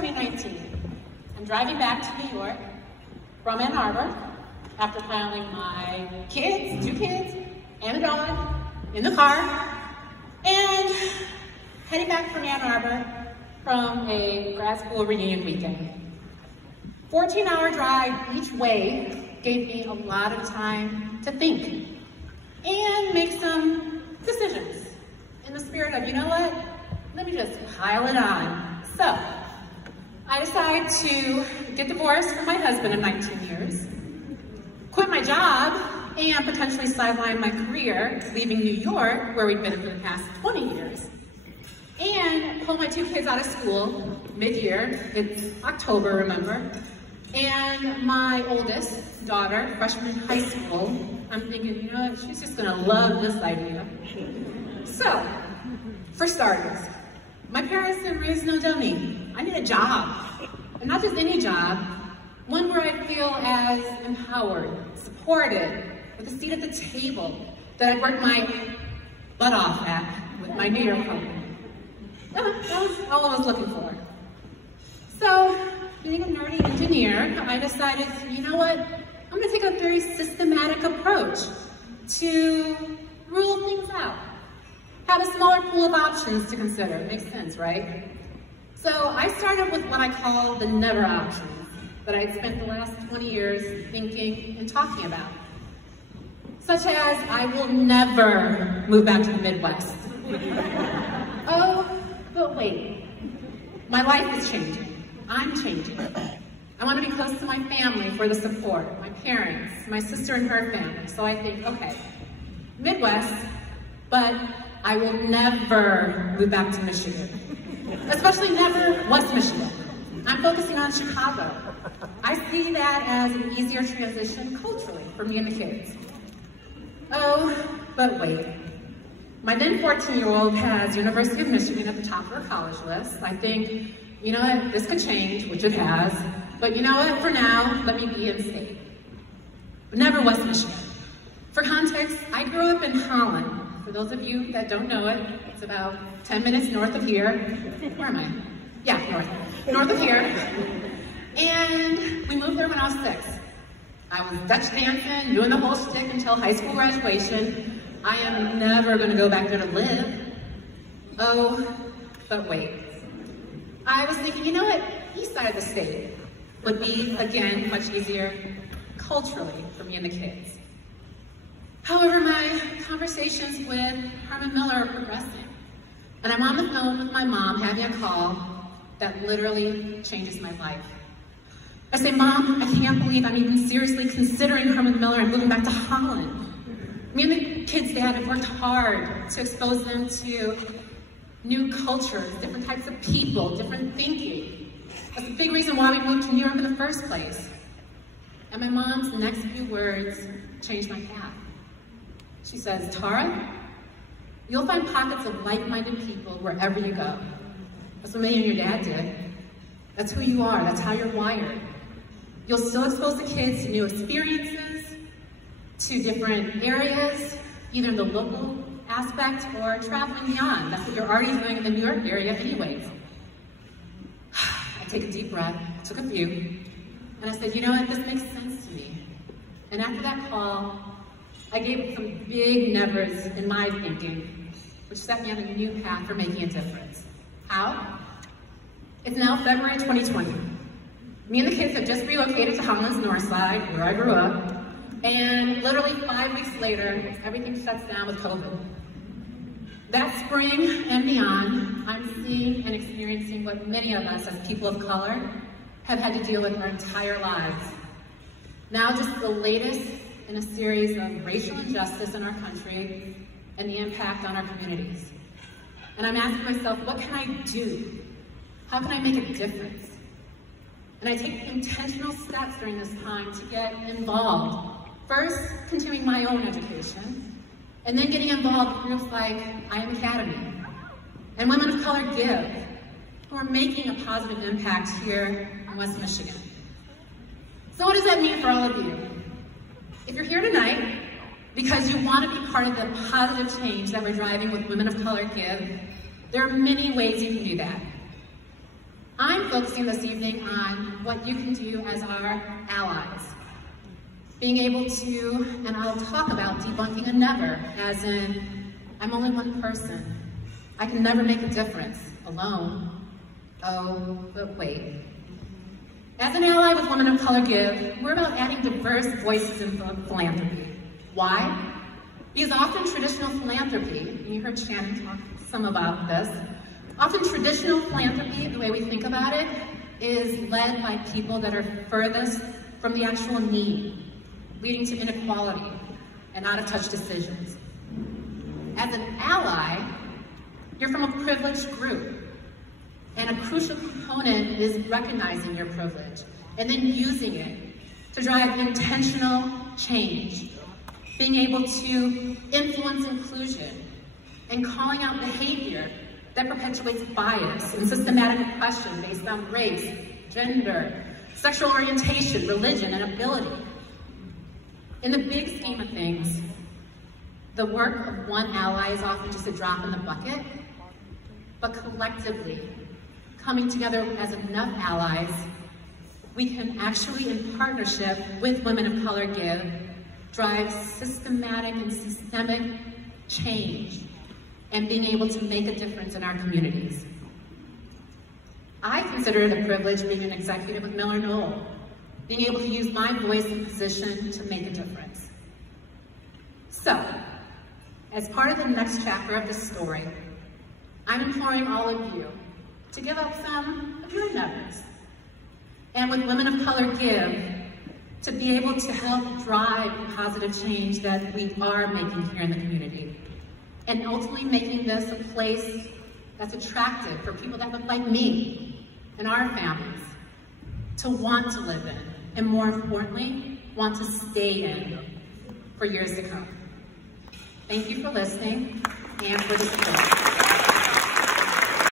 2019. I'm driving back to New York from Ann Arbor after piling my kids, 2 kids, and a dog in the car, and heading back from Ann Arbor from a grad school reunion weekend. 14-hour drive each way gave me a lot of time to think and make some decisions in the spirit of, you know what, let me just pile it on. So, I decided to get divorced from my husband of 19 years, quit my job, and potentially sideline my career, leaving New York, where we've been for the past 20 years, and pull my 2 kids out of school mid-year. It's October, remember? And my oldest daughter, freshman in high school, I'm thinking, you know what, she's just gonna love this idea. So, for starters, my parents didn't raise no dummy. I need a job, and not just any job, one where I feel as empowered, supported, with a seat at the table that I'd worked my butt off at with my New York program. That was all I was looking for. So, being a nerdy engineer, I decided, you know what, I'm gonna take a very systematic approach to rule things out. Have a smaller pool of options to consider. Makes sense, right? So I started with what I call the never options that I'd spent the last 20 years thinking and talking about. Such as, I will never move back to the Midwest. Oh, but wait, my life is changing. I'm changing. I want to be close to my family for the support, my parents, my sister and her family. So I think, okay, Midwest, but I will never move back to Michigan, especially never West Michigan. I'm focusing on Chicago. I see that as an easier transition culturally for me and the kids. Oh, but wait. My then 14-year-old has University of Michigan at the top of her college list. I think, you know what, this could change, which it has, but you know what, for now, let me be in state. But never West Michigan. For context, I grew up in Holland. For those of you that don't know it, it's about 10 minutes north of here. Where am I? Yeah, north of here. And we moved there when I was 6. I was Dutch dancing, doing the whole shtick until high school graduation. I am never gonna go back there to live. Oh, but wait. I was thinking, you know what? East side of the state would be, again, much easier culturally for me and the kids. However, my conversations with Herman Miller are progressing. And I'm on the phone with my mom having a call that literally changes my life. I say, Mom, I can't believe I'm even seriously considering Herman Miller and moving back to Holland. Me and the kids' dad have worked hard to expose them to new cultures, different types of people, different thinking. That's a big reason why we moved to New York in the first place. And my mom's next few words changed my path. She says, Tara, you'll find pockets of like-minded people wherever you go. That's what me and your dad did. That's who you are, that's how you're wired. You'll still expose the kids to new experiences, to different areas, either in the local aspect or traveling beyond. That's what you're already doing in the New York area anyways. I take a deep breath, took a few, and I said, you know what, this makes sense to me. And after that call, I gave it some big nevers in my thinking, which set me on a new path for making a difference. How? It's now February 2020. Me and the kids have just relocated to Holland's North Side, where I grew up, and literally 5 weeks later, everything shuts down with COVID. That spring and beyond, I'm seeing and experiencing what many of us as people of color have had to deal with our entire lives. Now just the latest in a series of racial injustice in our country and the impact on our communities. And I'm asking myself, what can I do? How can I make a difference? And I take intentional steps during this time to get involved. First, continuing my own education, and then getting involved with groups like I Am Academy and Women of Color Give, who are making a positive impact here in West Michigan. So what does that mean for all of you? If you're here tonight because you want to be part of the positive change that we're driving with Women of Color Give, there are many ways you can do that. I'm focusing this evening on what you can do as our allies. Being able to, and I'll talk about debunking a never, as in, I'm only one person. I can never make a difference alone. Oh, but wait. As an ally with Women of Color Give, we're about adding diverse voices in philanthropy. Why? Because often traditional philanthropy, and you heard Shannon talk some about this, often traditional philanthropy, the way we think about it, is led by people that are furthest from the actual need, leading to inequality and out-of-touch decisions. As an ally, you're from a privileged group, and a crucial component is recognizing your privilege and then using it to drive intentional change, being able to influence inclusion and calling out behavior that perpetuates bias and systematic oppression based on race, gender, sexual orientation, religion, and ability. In the big scheme of things, the work of one ally is often just a drop in the bucket, but collectively, coming together as enough allies, we can actually, in partnership with Women of Color Give, drive systematic and systemic change and being able to make a difference in our communities. I consider it a privilege being an executive with Miller Knoll, being able to use my voice and position to make a difference. So, as part of the next chapter of this story, I'm imploring all of you to give up some of your nevers, and with Women of Color Give, to be able to help drive the positive change that we are making here in the community, and ultimately making this a place that's attractive for people that look like me and our families to want to live in, and more importantly, want to stay in for years to come. Thank you for listening and for the support.